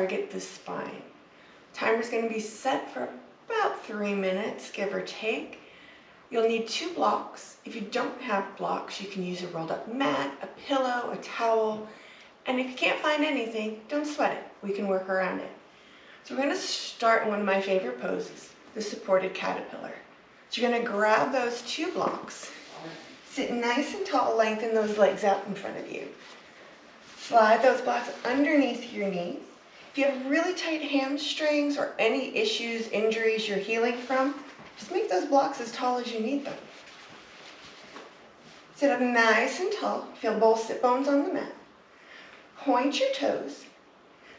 target the spine. Timer's going to be set for about 3 minutes, give or take. You'll need 2 blocks. If you don't have blocks, you can use a rolled up mat, a pillow, a towel, and if you can't find anything, don't sweat it. We can work around it. So we're going to start in one of my favorite poses, the supported caterpillar. So you're going to grab those 2 blocks, sit nice and tall, lengthen those legs out in front of you. Slide those blocks underneath your knees. If you have really tight hamstrings or any issues, injuries you're healing from, just make those blocks as tall as you need them. Sit up nice and tall. Feel both sit bones on the mat. Point your toes.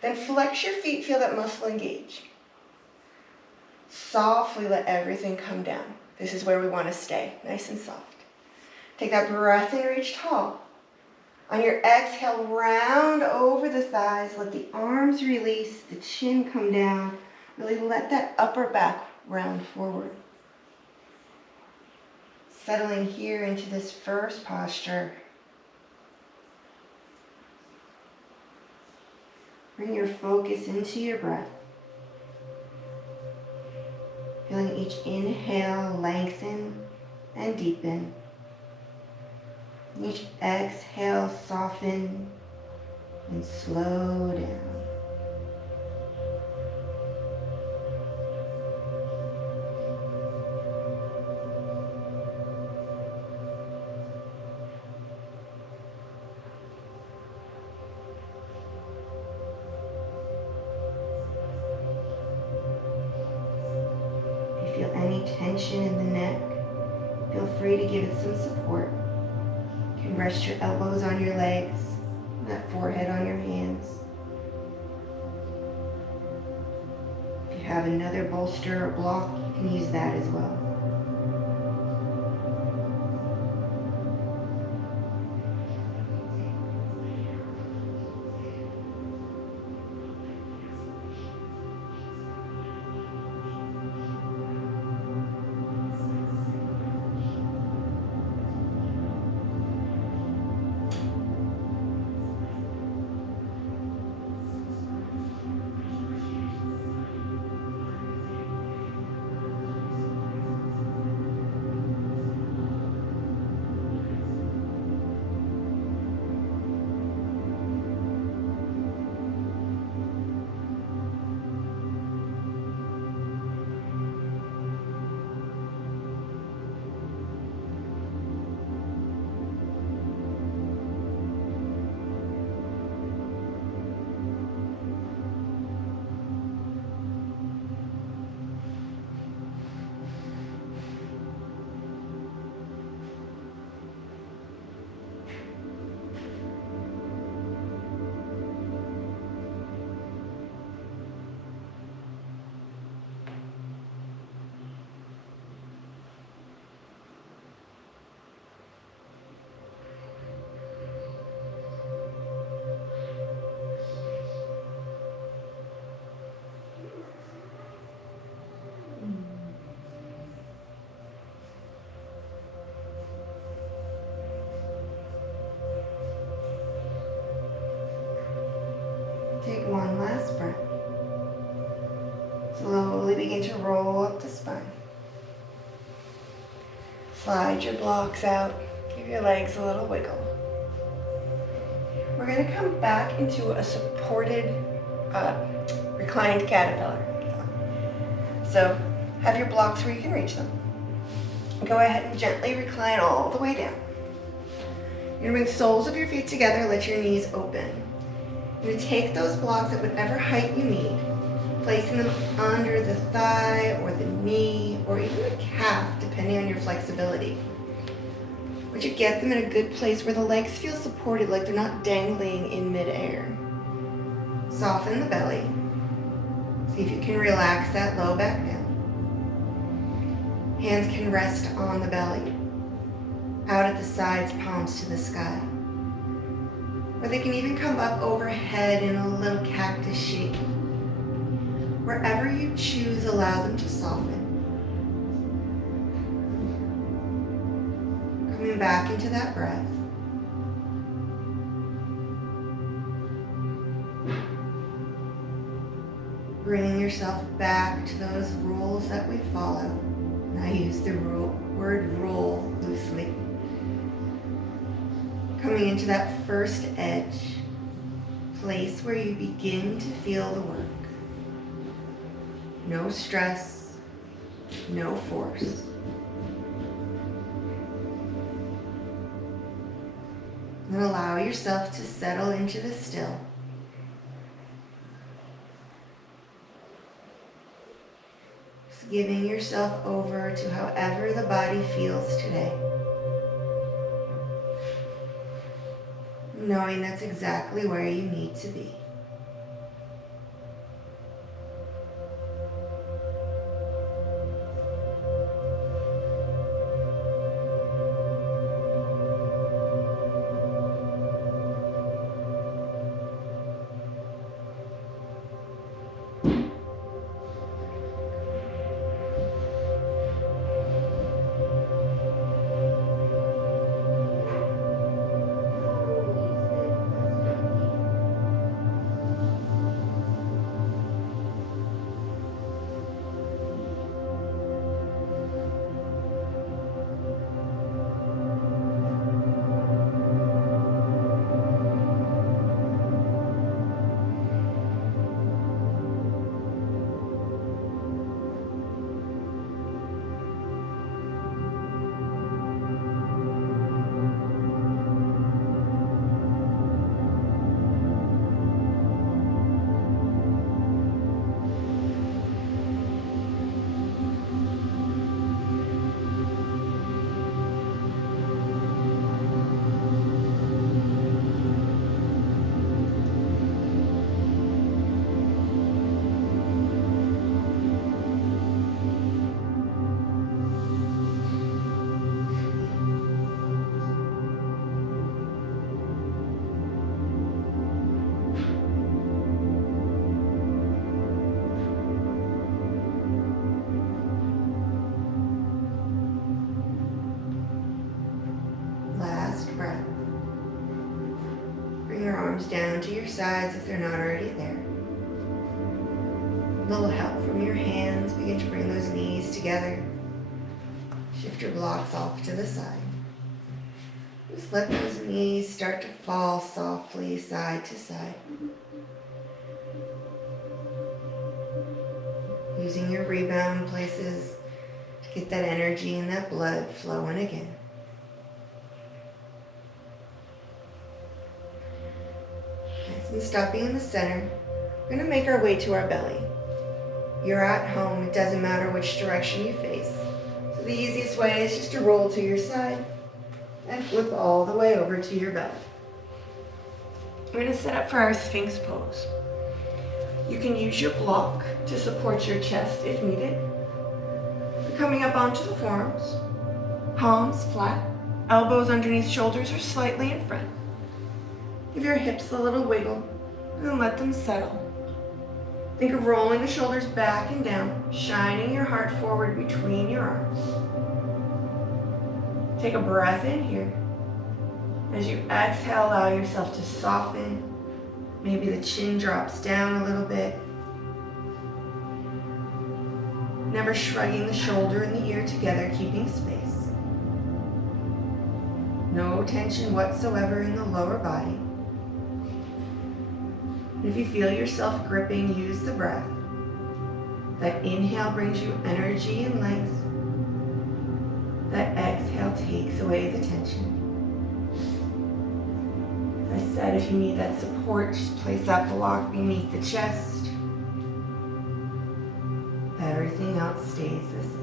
Then flex your feet. Feel that muscle engage. Softly let everything come down. This is where we want to stay, nice and soft. Take that breath and reach tall. On your exhale, round over the thighs. Let the arms release, the chin come down. Really let that upper back round forward. Settling here into this first posture. Bring your focus into your breath. Feeling each inhale lengthen and deepen. Each exhale soften and slow down. If you feel any tension in the neck, feel free to give it some support. You can rest your elbows on your legs, that forehead on your hands. If you have another bolster or block, you can use that as well. Take one last breath. Slowly begin to roll up the spine. Slide your blocks out. Give your legs a little wiggle. We're going to come back into a supported, reclined caterpillar. So have your blocks where you can reach them. Go ahead and gently recline all the way down. You're going to bring the soles of your feet together. Let your knees open. You're going to take those blocks at whatever height you need, placing them under the thigh or the knee or even the calf, depending on your flexibility. But you get them in a good place where the legs feel supported, like they're not dangling in midair. Soften the belly. See if you can relax that low back down. Hands can rest on the belly, out at the sides, palms to the sky. Or they can even come up overhead in a little cactus shape. Wherever you choose, allow them to soften. Coming back into that breath. Bringing yourself back to those rules that we follow. And I use the word rule loosely. Coming into that first edge, place where you begin to feel the work. No stress, no force. And allow yourself to settle into the still. Just giving yourself over to however the body feels today. Knowing that's exactly where you need to be. Breath. Bring your arms down to your sides if they're not already there. A little help from your hands. Begin to bring those knees together. Shift your blocks off to the side. Just let those knees start to fall softly side to side. Using your rebound places to get that energy and that blood flowing again. And stopping in the center, we're going to make our way to our belly. You're at home, it doesn't matter which direction you face. So the easiest way is just to roll to your side and flip all the way over to your belly. We're going to set up for our Sphinx pose. You can use your block to support your chest if needed. We're coming up onto the forearms, palms flat, elbows underneath shoulders or slightly in front. Give your hips a little wiggle and then let them settle. Think of rolling the shoulders back and down, shining your heart forward between your arms. Take a breath in here. As you exhale, allow yourself to soften. Maybe the chin drops down a little bit. Never shrugging the shoulder and the ear together, keeping space. No tension whatsoever in the lower body. If you feel yourself gripping, use the breath. That inhale brings you energy and length. That exhale takes away the tension. As I said, if you need that support, just place that block beneath the chest. Everything else stays the same.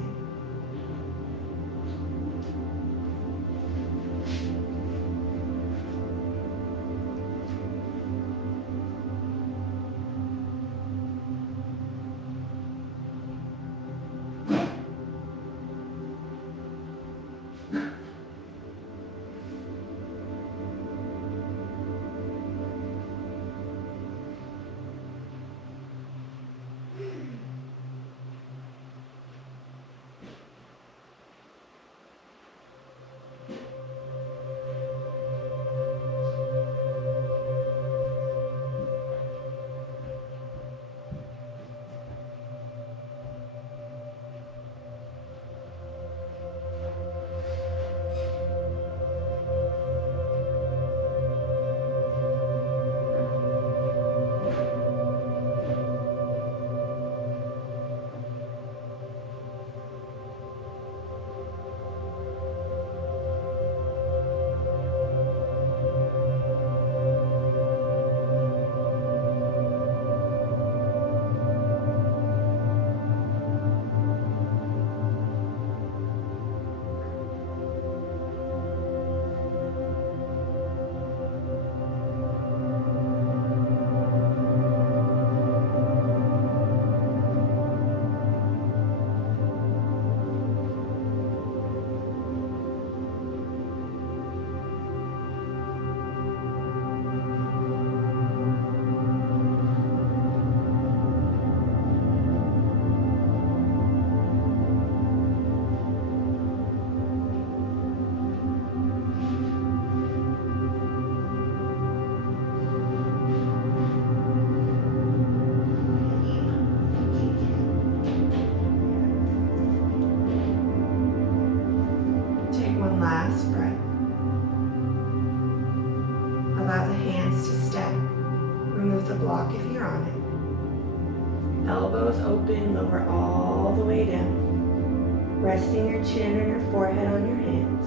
block if you're on it. Elbows open, lower all the way down. Resting your chin or your forehead on your hands.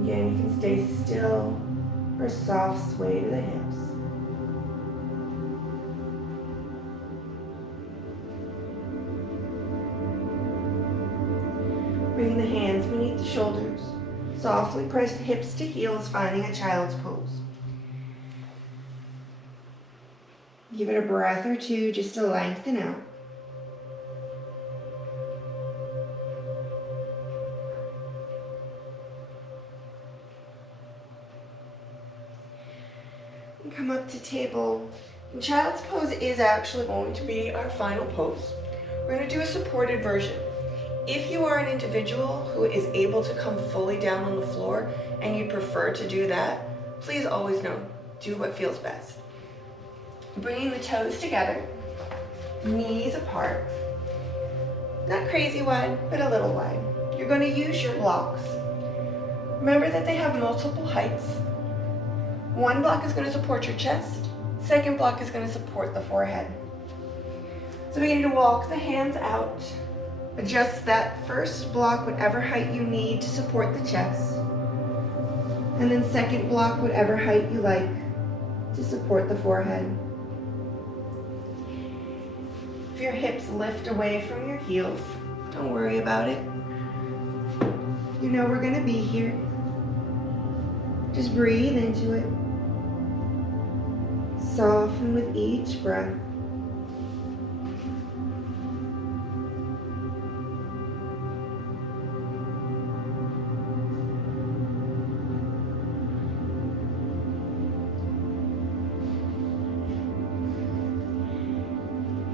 Again, you can stay still or soft sway to the hips. Bring the hands beneath the shoulders. Softly press hips to heels, finding a child's pose. Give it a breath or two just to lengthen out. And come up to table. And child's pose is actually going to be our final pose. We're going to do a supported version. If you are an individual who is able to come fully down on the floor and you prefer to do that, please always know, do what feels best. Bringing the toes together, knees apart, not crazy wide, but a little wide. You're going to use your blocks. Remember that they have multiple heights. One block is going to support your chest, second block is going to support the forehead. So begin to walk the hands out. Adjust that first block whatever height you need to support the chest. And then second block whatever height you like to support the forehead. If your hips lift away from your heels, don't worry about it. You know we're going to be here. Just breathe into it. Soften with each breath.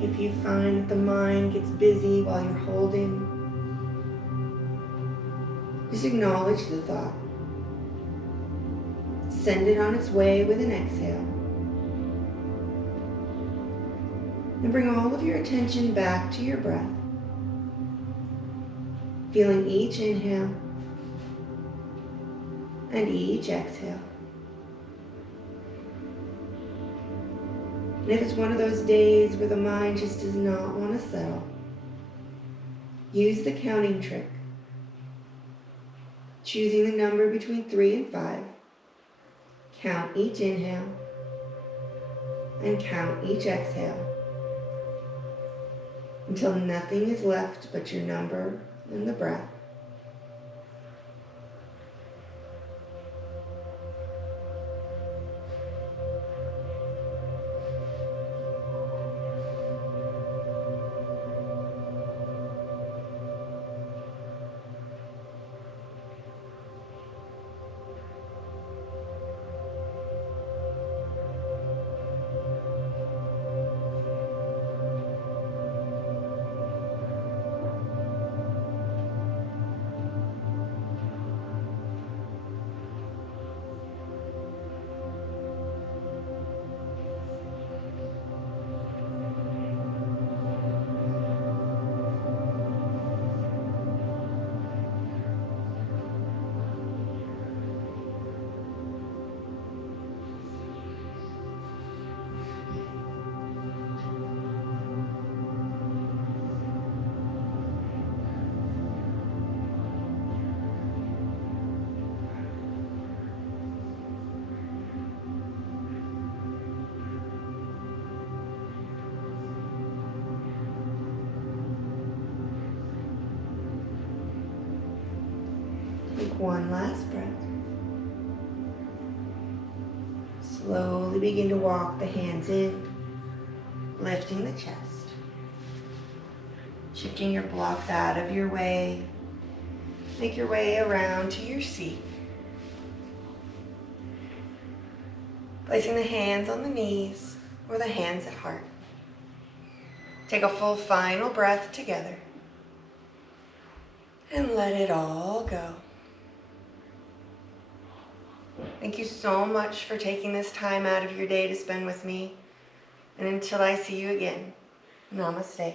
If you find that the mind gets busy while you're holding, just acknowledge the thought. Send it on its way with an exhale. And bring all of your attention back to your breath. Feeling each inhale and each exhale. And if it's one of those days where the mind just does not want to settle, use the counting trick. Choosing the number between 3 and 5. Count each inhale and count each exhale until nothing is left but your number and the breath. Take one last breath. Slowly begin to walk the hands in, lifting the chest. Shifting your blocks out of your way. Make your way around to your seat. Placing the hands on the knees or the hands at heart. Take a full final breath together. And let it all go. Thank you so much for taking this time out of your day to spend with me. And until I see you again, namaste.